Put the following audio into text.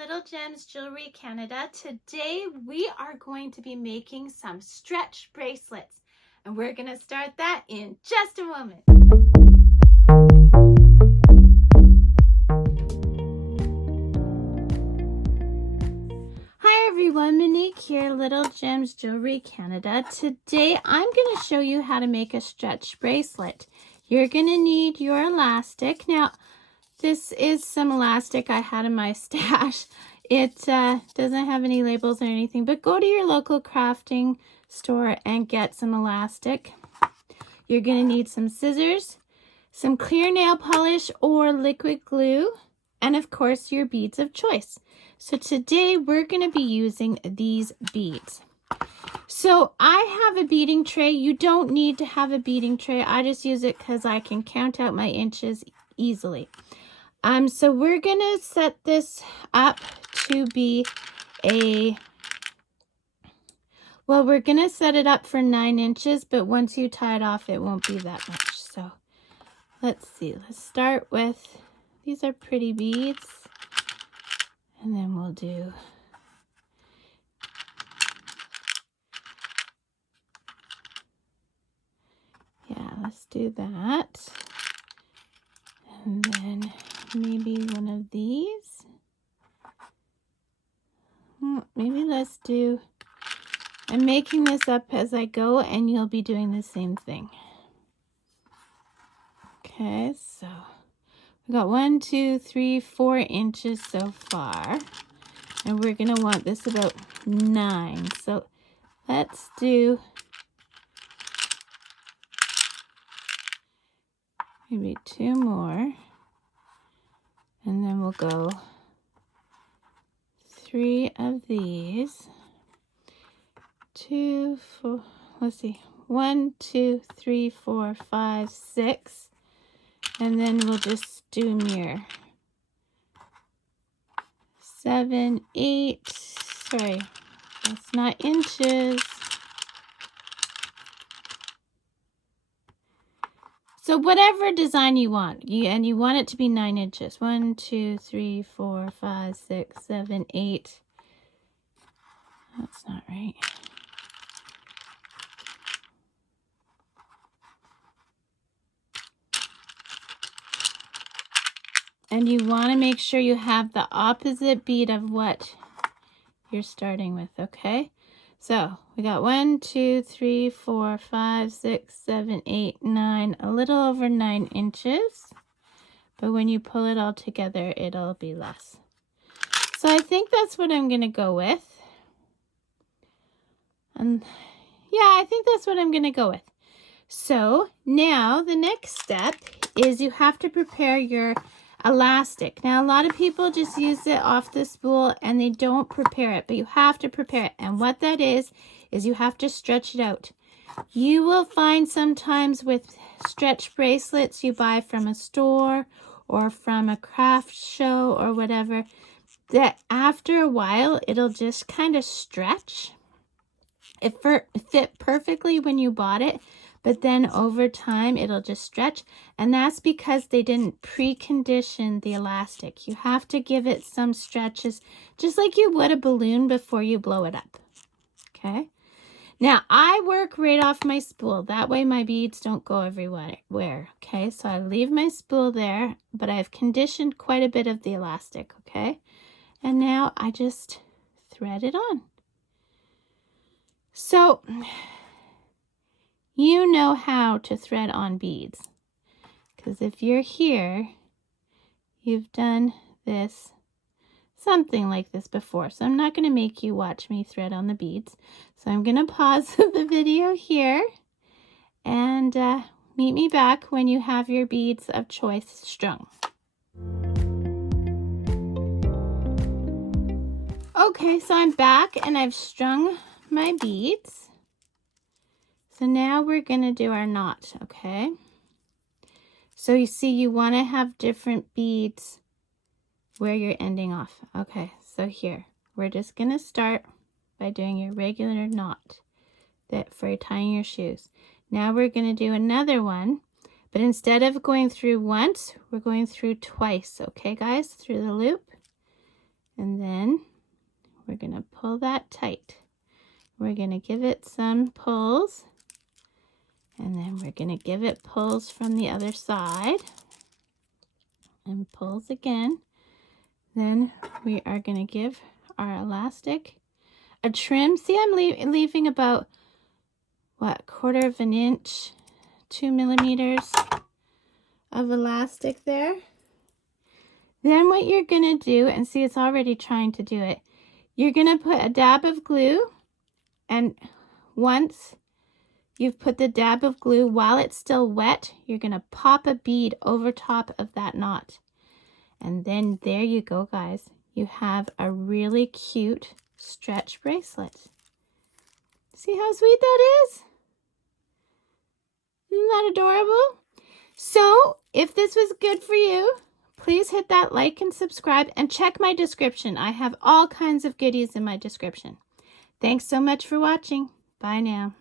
Little Gems Jewelry Canada. Today we are going to be making some stretch bracelets, and we're going to start that in just a moment. Hi everyone, Monique here, Little Gems Jewelry Canada. Today I'm going to show you how to make a stretch bracelet. You're going to need your elastic. Now, this is some elastic I had in my stash. It doesn't have any labels or anything, but go to your local crafting store and get some elastic. You're going to need some scissors, some clear nail polish or liquid glue, and of course your beads of choice. So today we're going to be using these beads. So I have a beading tray. You don't need to have a beading tray. I just use it because I can count out my inches easily. So we're gonna set this up to be we're gonna set it up for 9 inches, but once you tie it off, it won't be that much. So let's see, let's start with, these are pretty beads, and then we'll do let's do that, and then maybe one of these. Maybe let's do, I'm making this up as I go and you'll be doing the same thing. Okay, so we got 1, 2, 3, 4 inches so far, and we're gonna want this about 9. So let's do maybe 2 more. And then we'll go 3 of these. 2, 4, let's see, 1, 2, 3, 4, 5, 6. And then we'll just do mirror. 7, 8, sorry, that's not inches. So whatever design you want, and you want it to be 9 inches. 1, 2, 3, 4, 5, 6, 7, 8. That's not right. And you want to make sure you have the opposite bead of what you're starting with, okay? So we got 1, 2, 3, 4, 5, 6, 7, 8, 9, a little over 9 inches. But when you pull it all together, it'll be less. So I think that's what I'm going to go with. And yeah, I think that's what I'm going to go with. So now the next step is you have to prepare your elastic. Now a lot of people just use it off the spool and they don't prepare it, but you have to prepare it. And what that is you have to stretch it out. You will find sometimes with stretch bracelets you buy from a store or from a craft show or whatever, that after a while it'll just kind of stretch. It fit perfectly when you bought it, but then over time it'll just stretch, and that's because they didn't precondition the elastic. You have to give it some stretches, just like you would a balloon before you blow it up. Okay, now I work right off my spool, that way my beads don't go everywhere. Okay, so I leave my spool there, but I've conditioned quite a bit of the elastic. Okay, and now I just thread it on. So you know how to thread on beads, because if you're here, you've done this, something like this before. So I'm not going to make you watch me thread on the beads. So I'm going to pause the video here and meet me back when you have your beads of choice strung. Okay, so I'm back and I've strung my beads. So now we're going to do our knot, okay? So you see, you want to have different beads where you're ending off. Okay, so here, we're just going to start by doing your regular knot that for tying your shoes. Now we're going to do another one, but instead of going through once, we're going through twice, okay guys? Through the loop. And then we're going to pull that tight. We're going to give it some pulls. And then we're going to give it pulls from the other side. And pulls again. Then we are going to give our elastic a trim. See, I'm leaving about, what, 1/4 of an inch, 2 millimeters of elastic there. Then what you're going to do, and see, it's already trying to do it, you're going to put a dab of glue, and once you've put the dab of glue, while it's still wet, you're going to pop a bead over top of that knot. And then there you go, guys. You have a really cute stretch bracelet. See how sweet that is? Isn't that adorable? So, if this was good for you, please hit that like and subscribe, and check my description. I have all kinds of goodies in my description. Thanks so much for watching. Bye now.